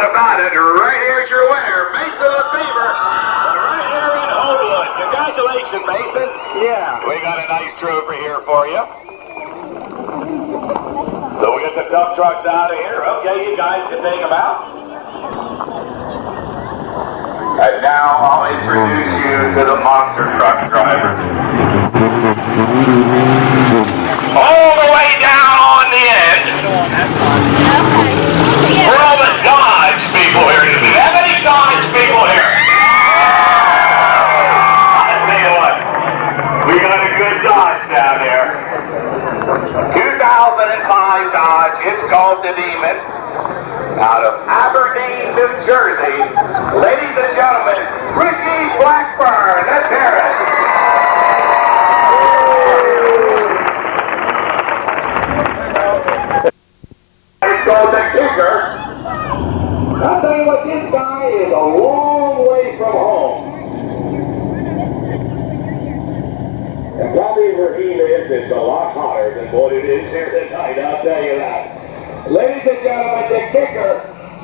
doubt about it. Right here's your winner, Mason the Beaver. Right here in Homewood. Congratulations, Mason. Yeah. We got a nice trophy here for you. So we get the dump trucks out of here. Okay, you guys can take them out. And now I'll introduce you to the monster truck driver. All the way down on the end. We're all the Dodge people here. Do we have any Dodge people here? I'll tell you what. We got a good Dodge down there. 2005 Dodge. It's called the Demon. Out of Aberdeen, New Jersey. Ladies and gentlemen, Richie Blackburne. Let's hear it. It's called the Kicker. I'll tell you what, this guy is a long way from home. And probably where he lives, it's a lot hotter than what it is here tonight, I'll tell you that. Ladies and gentlemen, the Kicker,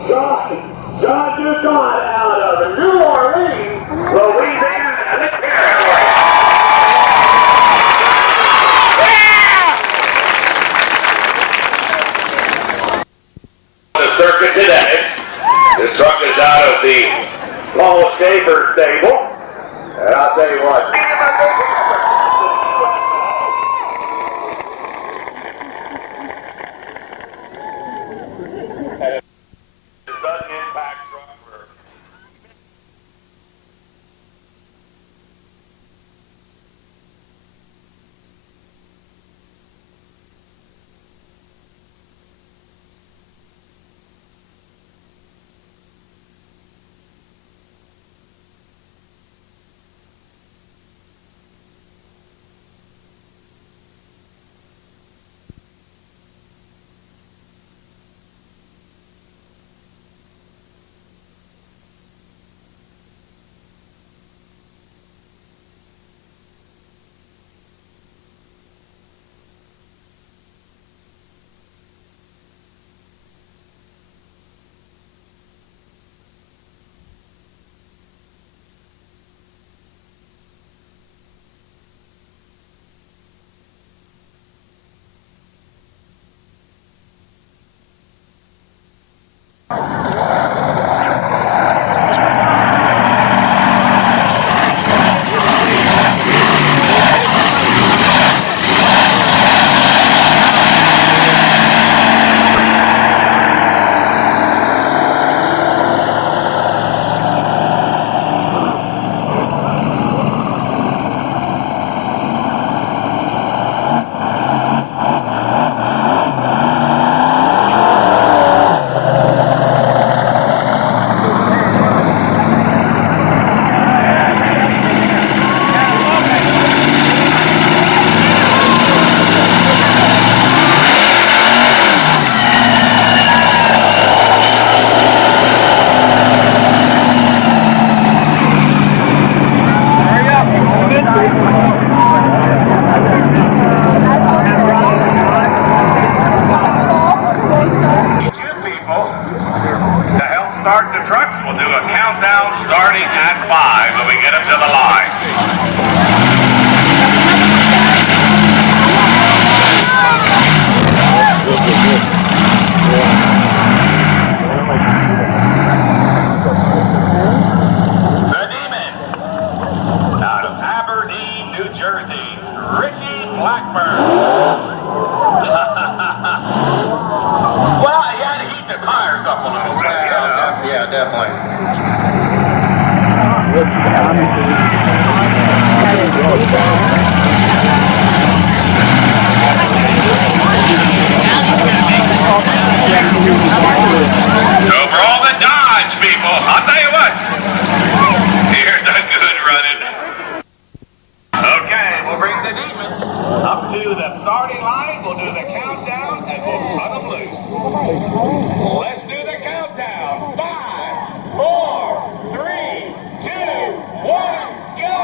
John Duhon out of New Orleans, Louisiana. Let's hear it. The circuit today. This truck is out of the Paul Schaefer stable. And I'll tell you what. Sudden impact truck for start the trucks. We'll do a countdown starting at 5 when we get them to the line. The Demon, out of Aberdeen, New Jersey, Richie Blackburne. Well, you had to heat the tires up a little bit. Yeah, definitely. So for all the Dodge people, I'll tell you what. Here's a good running. Okay, we'll bring the Demon up to the starting line. We'll do the countdown and we'll run them loose. Let's do the countdown. 5, 4, 3, 2, 1, go!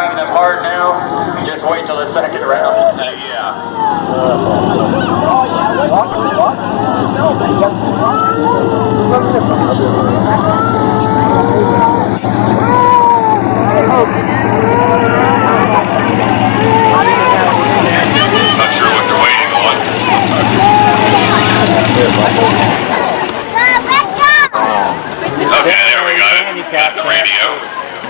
driving them hard now. Just wait till the second round. Yeah. Not sure what they're waiting on. Okay, there we go. Got the radio.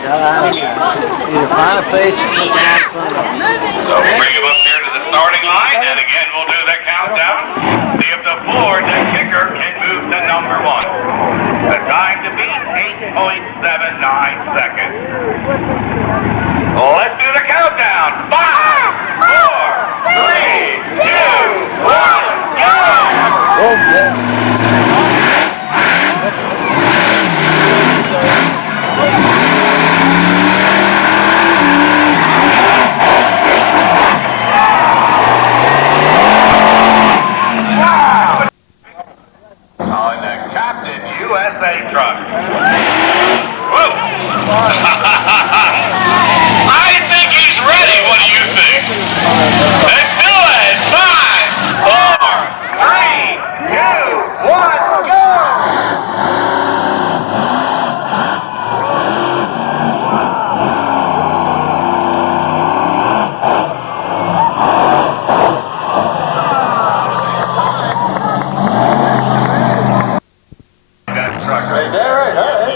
Either find a face or sit down in front of them. So we'll bring him up here to the starting line, and again we'll do the countdown. See if the Ford, the kicker, can move to number 1. The time to beat, 8.79 seconds. Let's do the countdown. 5, 4, 3, 2, 1, go! USA truck. Whoa! I think he's ready. What do you think? Let's do it. 5, 4, 3, 2, 1, go! Right there, right there.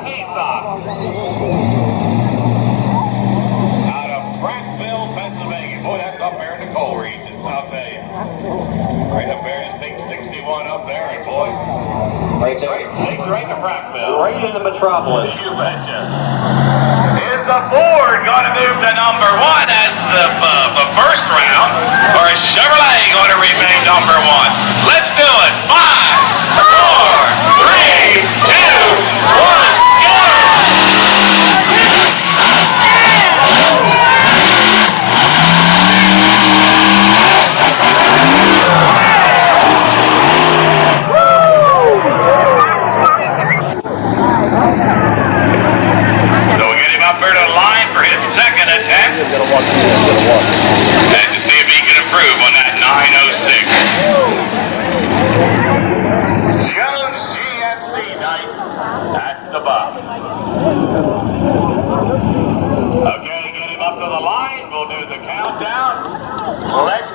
Seasock. Out of Frankville, Pennsylvania. Boy, that's up there in the coal regions, I'll tell you. Right up there, just think 61 up there, and boy, takes right to Frankville. Right in the metropolis. You betcha. Is the Ford going to move to number 1 as the first round, or is Chevrolet going to remain number 1? Let's do it. 5, 4, 3, 2, 1, go! So we'll get him up here to the line for his second attempt. And to see if he can improve on that 906. Jones GMC night at the Buck. Okay, get him up to the line. We'll do the countdown. Let's